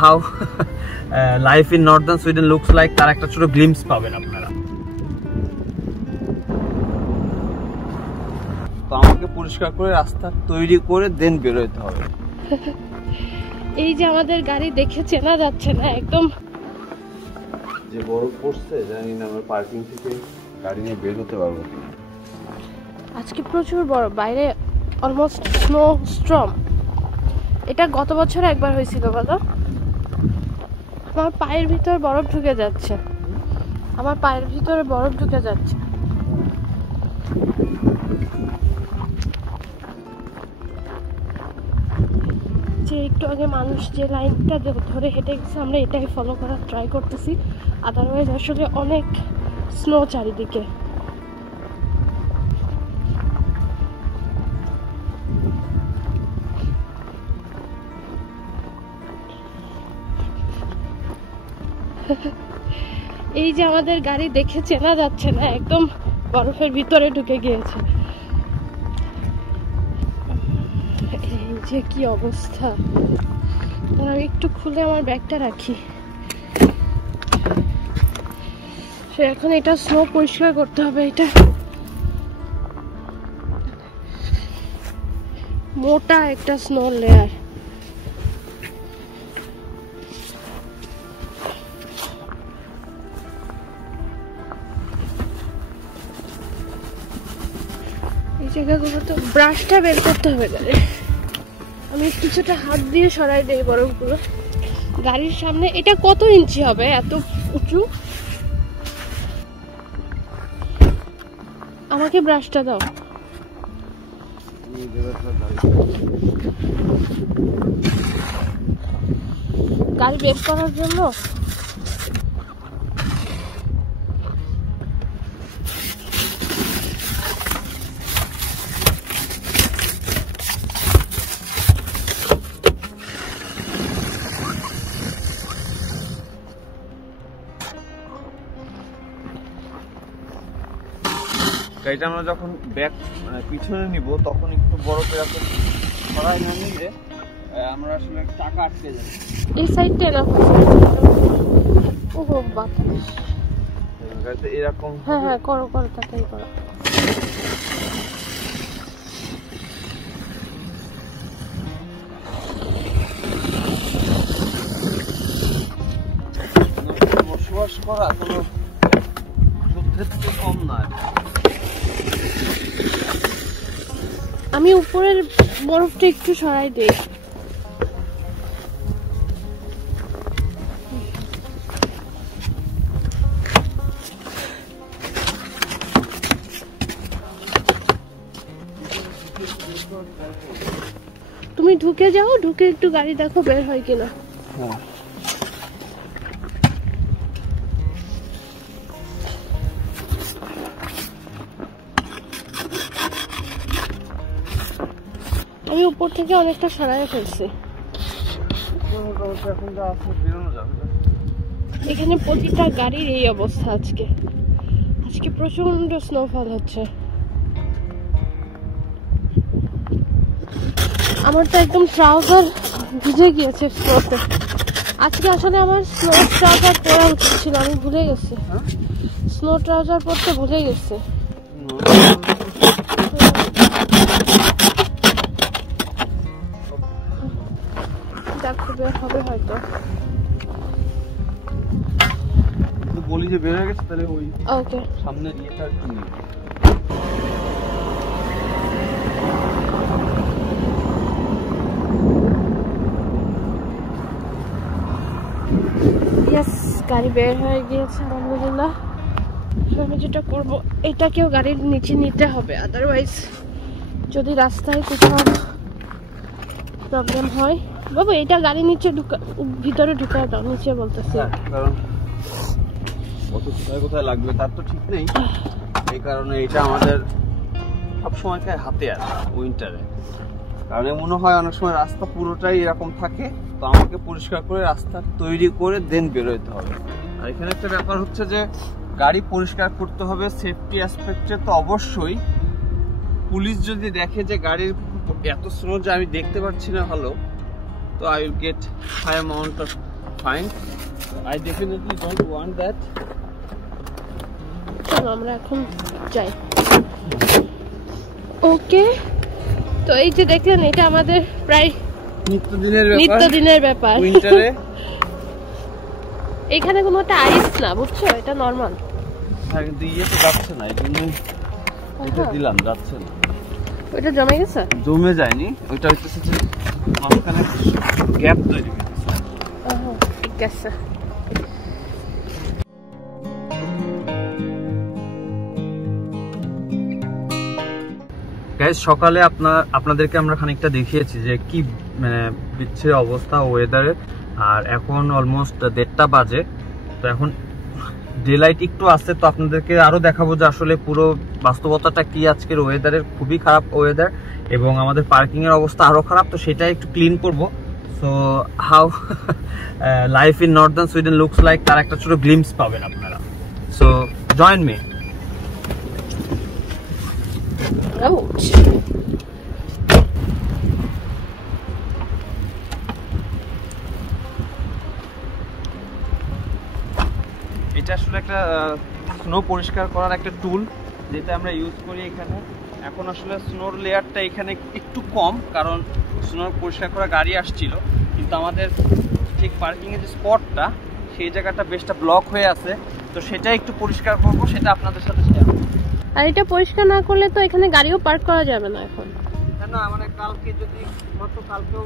How life in Northern Sweden looks like তার একটা ছোট গ্লিম্পস পাবেন আপনারা। তো আমাকে পরিষ্কার করে রাস্তা তৈরি করে দেন বের হতে হবে। এই যে আমাদের গাড়ি দেখে চেনা যাচ্ছে না একদম, যে বরফ পড়ছে জানি না আমরা পার্কিং থেকে গাড়ি নিয়ে বের হতে পারবো। আজকে প্রচুর বরফ, বাইরে অলমোস্ট স্নো স্টর্ম। এটা গত বছর একবার হয়েছিল বলো। আমার পায়ের ভিতর বরফ ঢুকে যাচ্ছে, আমার পায়ের ভিতরে বরফ ঢুকে যাচ্ছে। যে একটু আগে মানুষ যে লাইনটা ধরে হেঁটে গেছে আমরা এটাই ফলো করার ট্রাই করতেছি, আদারওয়াইজ আসলে অনেক স্নো চারিদিকে। এই যে আমাদের গাড়ি দেখে চেনা যাচ্ছে না একদম বরফের ভিতরে ঢুকে গিয়েছে। এই যে কি অবস্থা, আমি একটু খুলে আমার ব্যাগটা রাখি। এখন এটা স্নো পরিষ্কার করতে হবে। এটা মোটা একটা স্নো লেয়ার। এই জায়গাগুলো তো ব্রাশটা বের করতে হবে গাড়ি। আমি কিছুটা হাত দিয়ে সরাই দেই বরফগুলো গাড়ির সামনে। এটা কত ইঞ্চি হবে এত উঁচু? আমাকে ব্রাশটা দাও। গাড়ি বের করার জন্য গাড়িটা আমরা যখন ব্যাক পিছনে নিব তখন একটু বরফের এত ছড়াই না নিলে আমরা আসলে টাকা আটকে যাবে। এই সাইডটা না ওহো বাতাস গাড়িতে এরকম। হ্যাঁ হ্যাঁ করো করো তাড়াতাড়ি করো। বসবাস করা কোনো যুদ্ধের থেকে কম না। আমি উপরের বরফটা একটু সরাই দেই। তুমি ঢুকে যাও, ঢুকে একটু গাড়ি দেখো বের হয় কিনা। হ্যাঁ আমি উপর থেকে অনেকটা সরাই ফেলছি। এখানে প্রতিটা গাড়ির এই অবস্থা। আজকে আজকে প্রচন্ড স্নোফল হচ্ছে। আমার তো একদম ট্রাউজার ভিজে গিয়েছে স্নোতে। আজকে আসলে আমার স্নো ট্রাউজার পরা উচিত ছিল, আমি ভুলে গেছি। স্নো ট্রাউজার পরতে ভুলে গেছি। দেখো বের হবে হয়তো। বলি যে বের হয়ে গেছে তাহলে ওই ওকে সামনে ইয়েটা একটু নিয়ে। ইয়েস গাড়ি বের হয়ে গিয়েছে আলহামদুলিল্লাহ। আমি যেটা করবো এটাকেও গাড়ির নিচে নিতে হবে, আদারওয়াইজ যদি রাস্তায় কোথাও প্রবলেম হয়। বাবু এটা গাড়ির নিচে ভিতরে ঢুকায় দাও, নিচে বলতেছি। কারণ কোথায় কোথায় লাগবে তার তো ঠিক নেই, এই কারণে এটা আমাদের সবসময় হাতে আছে উইন্টারে। কারণ মনে হয় অনেক সময় রাস্তা পুরোটাই এরকম থাকে, তো আমাকে পরিষ্কার করে রাস্তা তৈরি করে দেন বের হতে হবে। আর এখানে একটা ব্যাপার হচ্ছে যে গাড়ি পরিষ্কার করতে হবে সেফটি অ্যাসপেক্টে। তো অবশ্যই পুলিশ যদি দেখে যে গাড়ির এত স্নো যে আমি দেখতে পাচ্ছি না ভালো, তো I will get high amount of fine. I definitely don't want that. চলো আমরা এখন যাই। ওকে, তো এই যে দেখলেন এটা আমাদের প্রায় নিত্যদিনের ব্যাপার উইন্টারে। এখানে কোনো একটা আইস না, বুঝছো, এটা নরমাল। হ্যাঁ, কিন্তু ইয়ে তো যাচ্ছে না, এই জন্য এটা দিলাম, যাচ্ছে না। ওইটা জমে গেছে? জমে যায়নি, ওইটা হইতেছে যে মাঝখানে গ্যাপ তৈরি হয়েছে। ঠিক আছে। গাইস, সকালে আপনাদেরকে আমরা খানিকটা দেখিয়েছি যে কি মানে বিচ্ছিরি অবস্থা ওয়েদারে, আর এখন অলমোস্ট 1:30 বাজে। তো এখন ডে লাইট একটু আসছে, তো আপনাদেরকে আরো দেখাবো যে আসলে পুরো বাস্তবতাটা কি। আজকের ওয়েদারের খুবই খারাপ ওয়েদার, এবং আমাদের পার্কিং এর অবস্থা আরো খারাপ, তো সেটা একটু ক্লিন করব। So how life in Northern Sweden looks like, তার একটা ছোট গ্লিম্পস পাবেন আপনারা। So join me. এটা আসলে একটা স্নো পরিষ্কার করার একটা টুল, যেটা আমরা ইউজ করি এখানে। এখন আসলে স্নোর লেয়ারটা এখানে একটু কম, কারণ স্নো পরিষ্কার করা গাড়ি আসছিল, কিন্তু আমাদের ঠিক পার্কিংয়ের যে স্পটটা, সেই জায়গাটা বেশটা ব্লক হয়ে আছে। তো সেটা একটু পরিষ্কার করবো, সেটা আপনাদের সাথে শেয়ার করব। আর এটা পরিষ্কার না করলে তো এখানে গাড়িও পার্ক করা যাবে না এখন। না, মানে কালকে যদি মাত্র কালকেও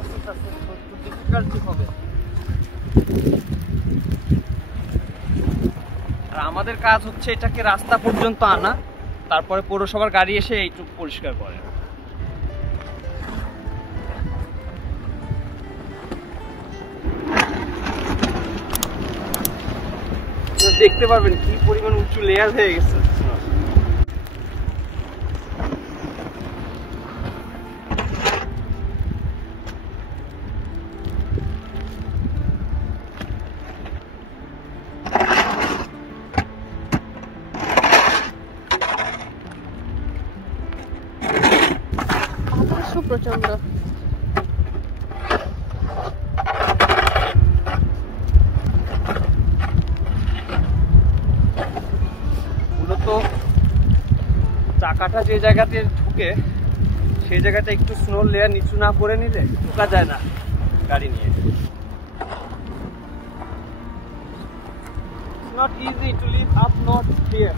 অফিস আছে, তো ডিফিকাল্টি হবে। আর আমাদের কাজ হচ্ছে এটাকে রাস্তা পর্যন্ত আনা, তারপরে পৌরসভার গাড়ি এসে এইটুকু পরিষ্কার করে। দেখতে পারবেন কি পরিমাণ উঁচু লেয়ার হয়ে গেছে। প্রচন্ড মূলত চাকাটা যে জায়গাতে ঢুকে, সেই জায়গাটা একটু স্নোর লেয়ার নিচু না করে নিলে ঢোকা যায় না গাড়ি নিয়ে। It's not easy to live up north here.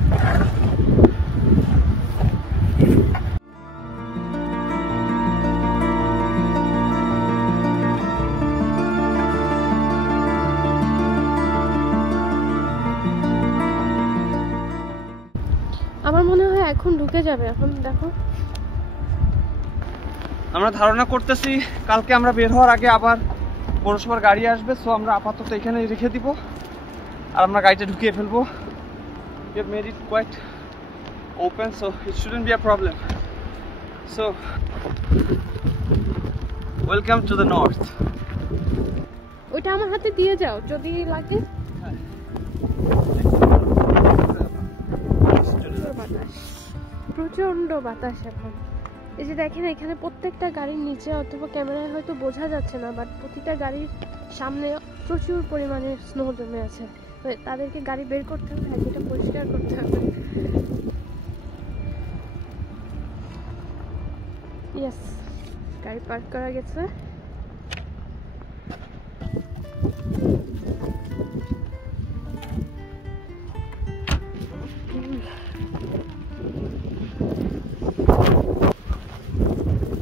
আমার মনে হয় এখন ঢুকে যাবে। এখন দেখো, আমরা ধারণা করতেছি কালকে আমরা বের হওয়ার আগে আবার পৌরসভার গাড়ি আসবে। সো আমরা আপাতত এখানে রেখে দিব, আর আমরা গাড়িটা ঢুকিয়ে ফেলবো। We have made it quite open, so it shouldn't be a problem. So welcome to the north. ওইটা আমার হাতে দিয়ে যাও যদি লাগে। প্রচন্ড বাতাস এখন। এই যে দেখেন, এখানে প্রত্যেকটা গাড়ির নিচে অথবা ক্যামেরায় হয়তো বোঝা যাচ্ছে না, বাট প্রতিটা গাড়ির সামনে প্রচুর পরিমাণে স্নো জমে আছে। তাদেরকে গাড়ি বের করতে হবে, আর এটা পরিষ্কার করতে হবে। ইয়েস, গাড়ি পার্ক করা গেছে।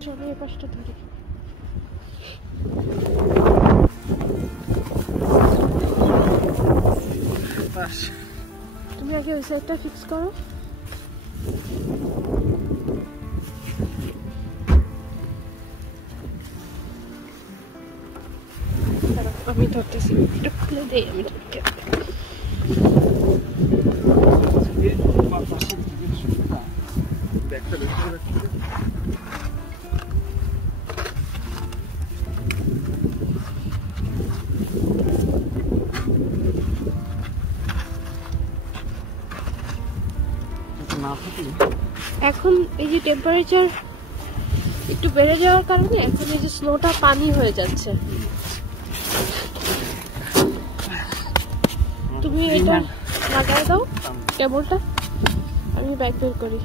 চলো এই পাশটা ধরি। তুমি আগে ওই সাইডটা ফিক্স করো। আমি ধরতেছি, একটু খুলে দেই, আমি ধরতে। এখন এই যে টেম্পারেচার একটু বেড়ে যাওয়ার কারণে এখন এই যে স্নোটা পানি হয়ে যাচ্ছে। তুমি এটা লাগাই দাও কেবলটা, আমি ব্যাগ বের করি।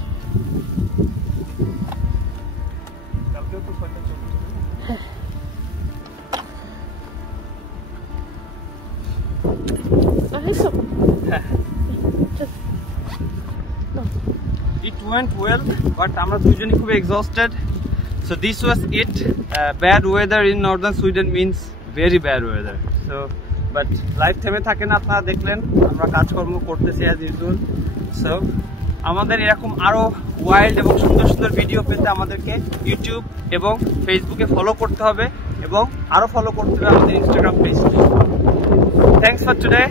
কালকেও তো 6টা চলছে। লাগাইছো? হ্যাঁ। চল। It went well, but আমরা দুজনই খুব exhausted. So this was it. Bad weather in northern Sweden means very bad weather. So, but life থেমে থাকে না, আপনারা দেখলেন আমরা কাজকর্ম করতেছি as usual. So আমাদের এরকম আরো ওয়াইল্ড এবং সুন্দর সুন্দর ভিডিও পেতে আমাদেরকে ইউটিউব এবং ফেসবুকে ফলো করতে হবে এবং আরো ফলো করতে হবে আমাদের Instagram page. Thanks for today.